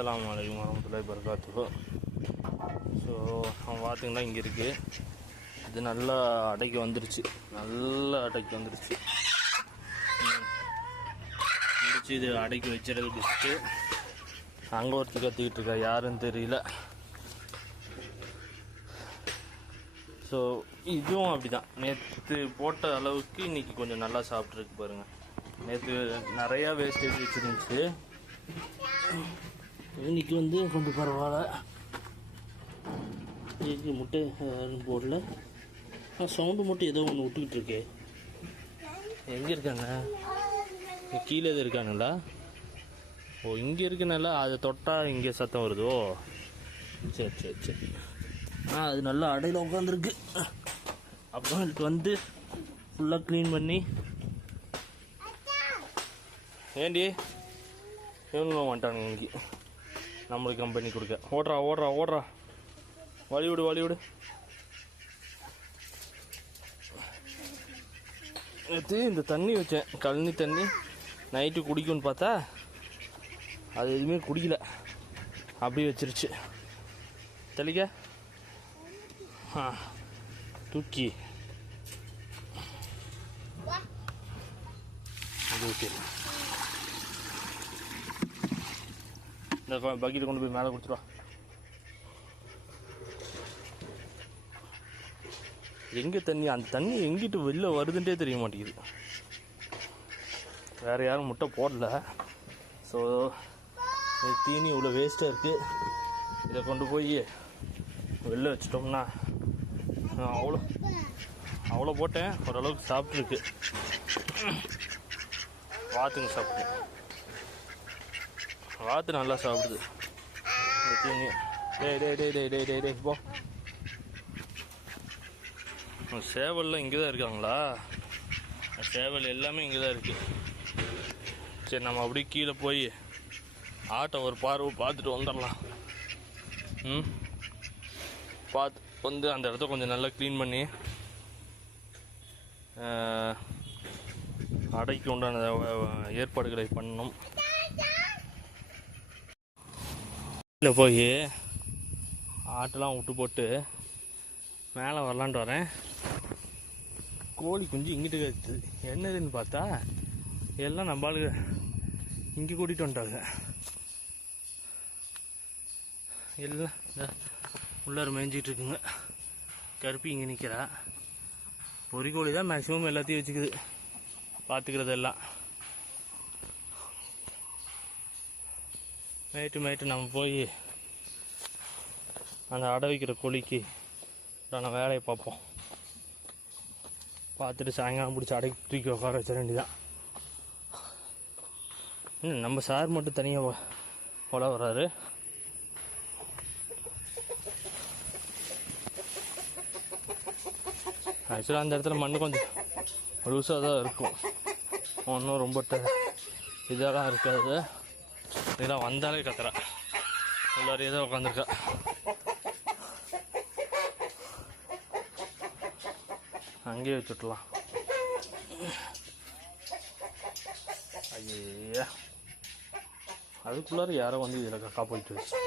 அஸ்ஸலாமு அலைக்கும் வரஹ்மத்துல்லாஹி வபரகாத்துஹு. ஸோ அவன் பார்த்திங்கன்னா இங்கே இருக்குது. இது நல்லா அடைக்கி வந்துருச்சு, முடிச்சு இது அடைக்கி வச்சுறது பெஸ்ட்டு. அங்கே ஒருத்தர் கற்றுக்கிட்டு இருக்கா, யாருன்னு தெரியல. ஸோ இதுவும் அப்படி தான், நேற்று போட்ட அளவுக்கு இன்றைக்கி கொஞ்சம் நல்லா சாப்பிட்ருக்கு பாருங்கள். நேற்று நிறையா வேஸ்டேஜ் வச்சுருந்துச்சு, இன்னைக்கு கொஞ்சம் பரவாயில்ல. இதுக்கு முட்டை போடல, சவுண்டு மட்டும் ஏதோ ஒன்று விட்டுக்கிட்டு இருக்கு. எங்கே இருக்காங்க? கீழே எது இருக்கானுங்களா? ஓ, இங்கே இருக்குனால அதை தொட்டால் இங்கே சத்தம் வருதோ? சரி சரி சரி. அது நல்லா அடையில் உட்காந்துருக்கு. அப்புறம் இதுக்கு ஃபுல்லாக க்ளீன் பண்ணி. ஏண்டி இவனுங்க வந்துட்டானுங்க இன்னைக்கு நம்மளுக்கு கம்பெனி கொடுக்க. ஓடுறா வழிவிடு. நேற்று இந்த தண்ணி வச்சேன், கழனி தண்ணி, நைட்டு குடிக்கும்னு பார்த்தா அது எதுவுமே குடிக்கல, அப்படியே வச்சிருச்சு. தெளிக்க தூக்கி இந்த பக்கெட்டை கொண்டு போய் மேலே கொடுத்துருவா. எங்கே தண்ணி, அந்த தண்ணி எங்கிட்டு வெளில வருதுன்றே தெரிய மாட்டேங்குது. வேறு யாரும் முட்டை போடல. ஸோ தீனி இவ்வளோ வேஸ்ட்டாக இருக்குது. இதை கொண்டு போய் வெளில வச்சிட்டோம்னா, அவ்வளோ போட்டேன், ஓரளவுக்கு சாப்பிட்ருக்கு. வாத்துங்க சாப்பிட்டு, வாத்து நல்லா சாப்பிடுது தீனி. டே போ. சேவல்லாம் இங்கே தான் இருக்காங்களா? சேவல் எல்லாமே இங்கே தான் இருக்குது. சரி, நம்ம அப்படியே கீழே போய் ஆட்டை ஒரு பார்வை பார்த்துட்டு வந்துடலாம். பார்த்து அந்த இடத்த கொஞ்சம் நல்லா க்ளீன் பண்ணி அடைக்கு உண்டான ஏற்பாடுகளை பண்ணணும். கீழே போய் ஆட்டெல்லாம் விட்டு போட்டு மேலே வரலான்ட்டு வரேன். கோழி குஞ்சு இங்கிட்டு கற்றுது. என்னதுன்னு பார்த்தா எல்லாம் நம்மளுக்கு இங்கே கூட்டிகிட்டு வந்துட்டாங்க. எல்லாம் உள்ளார மேய்ஞ்சிட்டு இருக்குங்க. கருப்பி இங்கே நிற்கிறா. பொறிக்கோழி தான் மேக்ஸிமம் எல்லாத்தையும் வச்சுக்குது, பார்த்துக்கிறதெல்லாம். மேய்ட்டு நம்ம போய் அந்த அடை வைக்கிற கோழிக்கு நான் வேலையை பார்ப்போம். பார்த்துட்டு சாயங்காலம் பிடிச்சி அடைக்கி தூக்கி உட்கார வச்ச வேண்டியதான். நம்ம சார் மட்டும் தனியாக போல வர்றாரு. ஆக்சுவலாக அந்த இடத்துல மண் கொஞ்சம் லூஸாக தான் இருக்கும், ஒன்றும் ரொம்ப இதெல்லாம் இருக்காது. இதெல்லாம் வந்தாலே கத்துறா, எல்லாரையும் தான் உட்காந்துருக்கா. அங்கேயே வச்சுட்டலாம். ஐயா, அதுக்குள்ளார யாரோ இதில் கக்கா போயிட்டு வச்சு.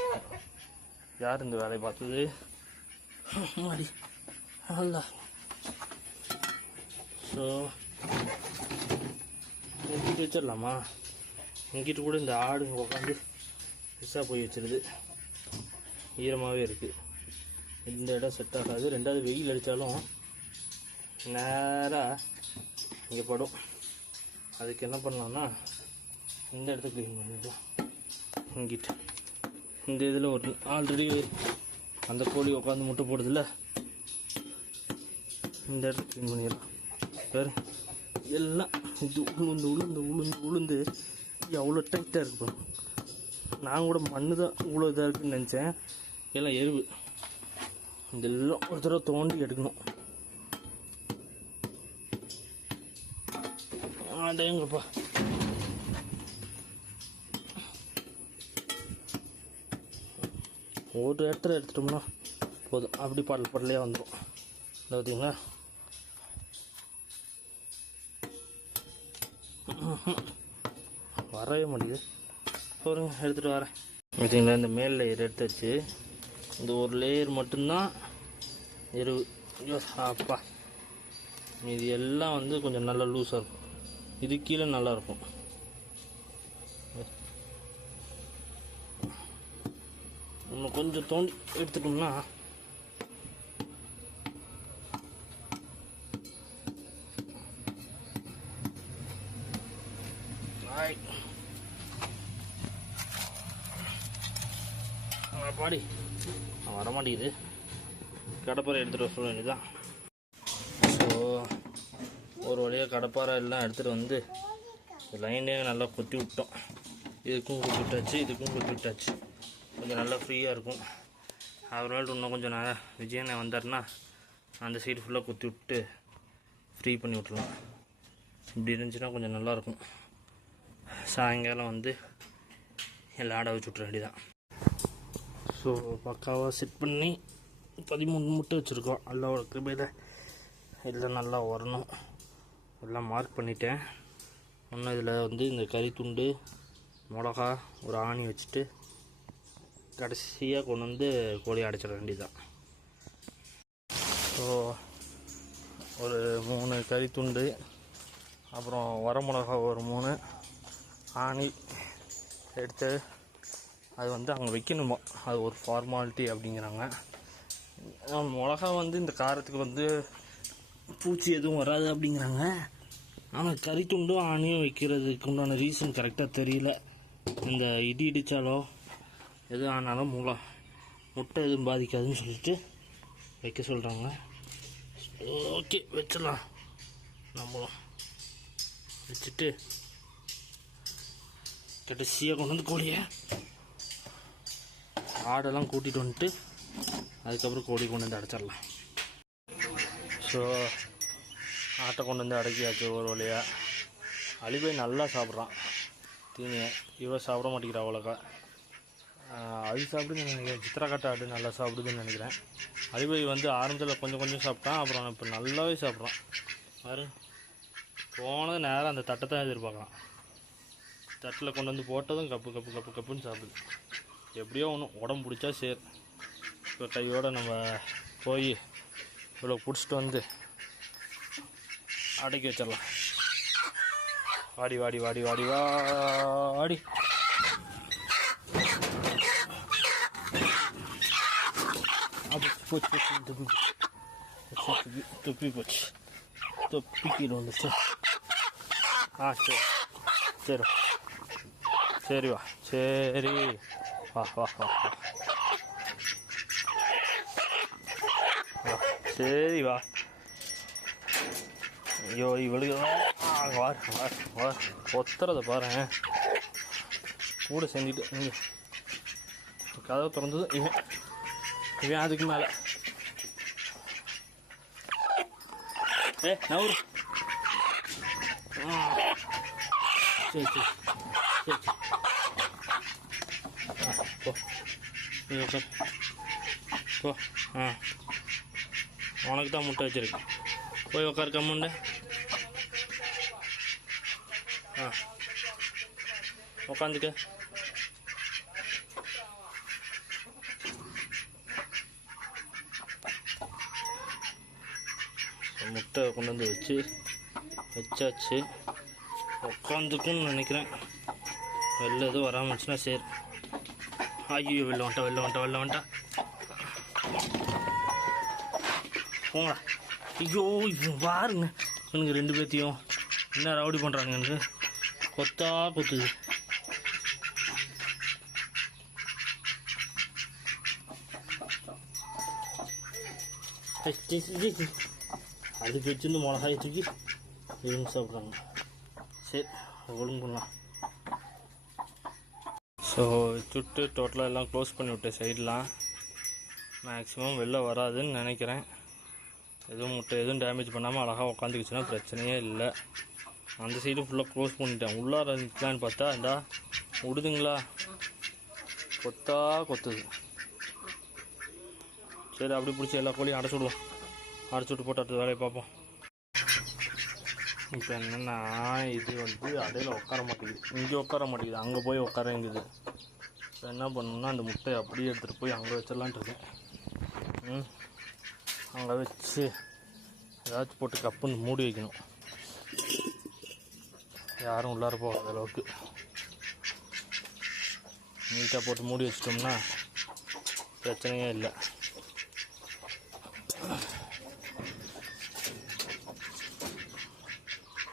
யார் இந்த வேலையை பார்த்தது? மாடி அல்ல. ஸோ இங்கிட்டு வச்சிடலாமா? இங்கிட்டு கூட இந்த ஆடுங்க உட்காந்து மிஸ்ஸாக போய் வச்சிருது, ஈரமாகவே இருக்குது. இந்த இடம் செட் ஆகாது. ரெண்டாவது வெயில் அடித்தாலும் நேராக இங்கே படும். அதுக்கு என்ன பண்ணலாம்னா, இந்த இடத்த க்ளீன் பண்ணிடலாம். இங்கிட்டு இந்த இதில் ஒரு ஆல்ரெடி அந்த கோழி உட்காந்து முட்டை போடுதில்ல, இந்த இடத்த க்ளீன் பண்ணிடலாம். வேறு எல்லாம் இது உளுந்து எவ்வளோ டைட்டாக இருக்கு. நான் கூட மண் தான் இவ்வளோ இதாக இருக்குதுன்னு நினச்சேன். எல்லாம் எருவு. இதெல்லாம் ஒரு தடவை தோண்டி எடுக்கணும். ஆண்டேங்கப்பா, ஒரு இடத்துல எடுத்துட்டோம்னா போதும், அப்படி பாடலையாக வந்துடும். இந்த பார்த்தீங்களா, வரவே மாட்டேங்குது. பாருங்க, எடுத்துகிட்டு வரேன். பார்த்தீங்களா, இந்த மேல் லேயர் எடுத்தாச்சு. இந்த ஒரு லேயர் மட்டும்தான் எரு. அப்பா, இது எல்லாம் வந்து கொஞ்சம் நல்லா லூஸாக இருக்கும். இது கீழே நல்லாயிருக்கும். நம்ம கொஞ்சம் தோண்டி எடுத்துட்டோம்னா பாடி வரமாட்டேங்குது. கடப்பாறை எடுத்துகிட்டு வர சொல்ல வேண்டியதான். ஸோ ஒரு வழியாக கடப்பாறை எல்லாம் எடுத்துகிட்டு வந்து லைனே நல்லா கொத்தி விட்டோம். இதுக்கும் கொத்தி விட்டாச்சு, இதுக்கும் கொத்தி விட்டாச்சு. கொஞ்சம் நல்லா ஃப்ரீயாக இருக்கும். அவரால் இன்னும் கொஞ்சம் நேரம் விஜயனை வந்தார்னா அந்த சைடு ஃபுல்லாக கொத்தி விட்டு ஃப்ரீ பண்ணி விட்ருலாம். இப்படி இருந்துச்சுன்னா கொஞ்சம் நல்லாயிருக்கும். சாயங்காலம் வந்து எல்லாம் ஆட வச்சு விட்ற வேண்டியதான். ஸோ பக்காவாக செட் பண்ணி 13 முட்டை வச்சுருக்கோம். அல்லாவோட கிருபையில் எல்லாம் நல்லா வரணும். எல்லாம் மார்க் பண்ணிட்டேன். ஒன்றும் இதில் வந்து இந்த கறி துண்டு, மிளகா, ஒரு ஆணி வச்சுட்டு கடைசியாக கொண்டு வந்து கோழி அடைச்சிட வேண்டியதுதான். ஸோ ஒரு 3 கறி துண்டு, அப்புறம் வரமிளகா ஒரு 3 ஆணி எடுத்து அது வந்து அங்கே வைக்கணுமா. அது ஒரு ஃபார்மாலிட்டி அப்படிங்கிறாங்க. மிளகா வந்து இந்த காரத்துக்கு வந்து பூச்சி எதுவும் வராது அப்படிங்கிறாங்க. ஆனால் கறி துண்டும் ஆணியும் வைக்கிறதுக்கு உண்டான ரீசன் கரெக்டாக தெரியல. இந்த இடி இடித்தாலோ எது ஆனாலும் முட்டை எதுவும் பாதிக்காதுன்னு சொல்லிட்டு வைக்க சொல்கிறாங்க. ஓகே, வச்சிடலாம். நம்மளும் வச்சுட்டு கடைசியாக கொண்டு வந்து கோழியை ஆடெல்லாம் கூட்டிகிட்டு வந்துட்டு அதுக்கப்புறம் கோழி கொண்டு வந்து அடைச்சிடலாம். ஸோ ஆட்டை கொண்டு வந்து அடக்கியாச்சு ஒரு வழியாக. அலிபாய் நல்லா சாப்பிட்றான் தீனியை. இவன் சாப்பிட மாட்டேங்கிறா அவ்வளோக்கா. அது சாப்பிடுதுன்னு நினைக்கிறேன். சித்திரக்காட்டை ஆடு நல்லா சாப்பிடுதுன்னு நினைக்கிறேன். அலிபாய் வந்து ஆரம்பத்தில் கொஞ்சம் சாப்பிட்டான். அப்புறம் இப்போ நல்லாவே சாப்பிட்றான். பாரு, போனது நேரம் அந்த தட்டை தான் எதிர்பார்க்கலாம். தட்டில் கொண்டு வந்து போட்டதும் கப்புன்னு சாப்பிடுது. எப்படியோ ஒன்றும் உடம்பு பிடிச்சா சரி. இப்போ கையோடு நம்ம போய் இவ்வளோ பிடிச்சிட்டு வந்து அடக்கி வச்சிடலாம். வாடி வாடி வாடி வாடி வாடி. அது போச்சு துப்பி போச்சு. தொப்பிக்கிட்டு வந்துச்சு. சரி சரி சரி வா. சரி வா வா வா வா. சரி வா. ஐயோ, இவளுக்கு வார் வார் வார் ஒத்துறத பாரு. கூட செஞ்சுட்டு இங்கே கதவை திறந்தது. இவன் அதுக்கு மேலே நவுறு. சரி சரி சரி போ உட்கார் போ. உனக்கு தான் முட்டை வச்சிருக்கு. போய் உட்கார் கம்முண்டு. உட்காந்துக்க. முட்டை கொண்டு வந்து வச்சாச்சு. உட்காந்துக்குன்னு நினைக்கிறேன். வெளில எதுவும் வராமல் இருந்துச்சுன்னா சரி. ஐயோ, வெளில வந்துட்டா போங்களா. ஐயோ, இப்போ பாருங்க எனக்கு 2 பேர்த்தையும் என்ன ரவுடி பண்ணுறாங்கன்னு கொத்துது. அதுக்கு வச்சுருந்து மிளகாய் தூக்கி விரும்பி சாப்பிட்றாங்க. சரி, ஒழுங்கு பண்ணலாம். ஸோ சுட்டு டோட்டலாக எல்லாம் க்ளோஸ் பண்ணி விட்டேன். சைடெலாம் மேக்ஸிமம் வெளில வராதுன்னு நினைக்கிறேன். எதுவும் முட்டை எதுவும் டேமேஜ் பண்ணாமல் அழகாக உட்காந்துக்குச்சுன்னா பிரச்சனையே இல்லை. அந்த சைடு ஃபுல்லாக க்ளோஸ் பண்ணிட்டேன். உள்ளார நிற்கலான்னு பார்த்தா இந்தா விடுதுங்களா, கொத்துது. சரி, அப்படி பிடிச்சி எல்லா கோழியும் அடைச்சி விடுவோம். அடைச்சி விட்டு போட்டு அடுத்த வேலையை பார்ப்போம். இப்போ என்னென்னா, இது வந்து அடையில் உட்கார மாட்டேங்குது. இங்கே உட்கார மாட்டேங்குது, அங்கே போய் உட்காரங்குது. என்ன பண்ணணும்னா அந்த முட்டையை அப்படியே எடுத்துகிட்டு போய் அங்கே வச்சிடலான்ட்டு இருக்கேன். அங்கே வச்சு ஏதாச்சும் போட்டு கப்புன்னு மூடி வைக்கணும். யாரும் உள்ளார போகாத அளவுக்கு நீட்டாக போட்டு மூடி வச்சிட்டோம்னா பிரச்சனையே இல்லை.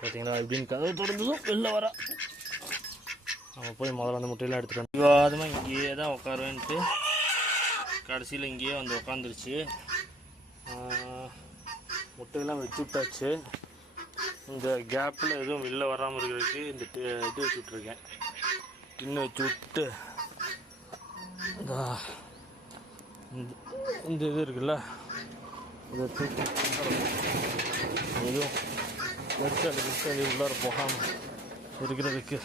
பார்த்தீங்களா இப்படின்னு கதவு திறந்ததும் வெளில வர நம்ம போய் முதல்ல அந்த முட்டையெல்லாம் எடுத்துகிட்டு விவாதமாக இங்கேயே தான் உட்காருவேன்ட்டு கடைசியில் இங்கேயே வந்து உட்காந்துருச்சு. முட்டையெல்லாம் வச்சு விட்டாச்சு. இந்த கேப்பில் எதுவும் வெளில வராமல் இருக்கிறதுக்கு இந்த இது வச்சு விட்ருக்கேன். டின்னு வச்சு விட்டு இந்த இது இருக்குல்ல இதை தூக்கி எதுவும் வெறுக்காது உள்ளார போகாமல் இருக்கிறதுக்கு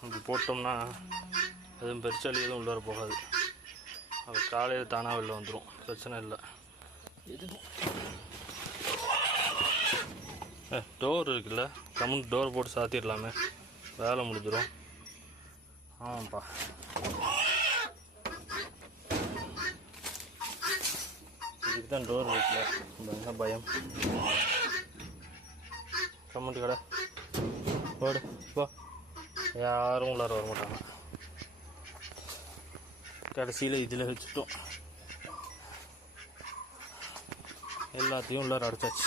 அப்படி போட்டோம்னா எதுவும் பெருசாலி எதுவும் உள்ளார போகாது. அது காலையில் தானாக வெளில வந்துடும், பிரச்சனை இல்லை. டோர் இருக்குல்ல, கம்முன்னு டோர் போட்டு சாத்திடலாமே, வேலை முடிஞ்சிடும். ஆமாப்பா, இதுக்கு தான் டோர் இருக்குல்ல, என்ன பயம். கம்முன்ட்டு கடை போடு போ, யாரும் உள்ளார வர மாட்டாங்க. கடைசியில் இதில் வச்சுட்டோம், எல்லாத்தையும் உள்ளார அடைச்சாச்சு.